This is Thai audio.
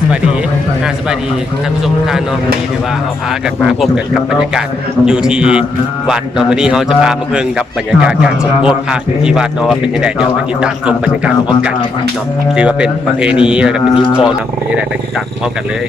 สบายดีสบายดีท่านผู้ชมทุกท่านเนาะวันนี้ถือว่าเอาพากันมาพบกันกับบรรยากาศอยู่ที่วัดเนาะวันนี้เขาจะพามาเพิ่งกับบรรยากาศการสมโภชพระอยู่ที่วัดเนาะว่าเป็นยังไงเดี๋ยวไปติดตามชมบรรยากาศพร้อมกันเนาะถือว่าเป็นประเพณีแล้วก็เป็นนิคมเนาะเป็นยังไงไปติดตามพร้อมกันเลย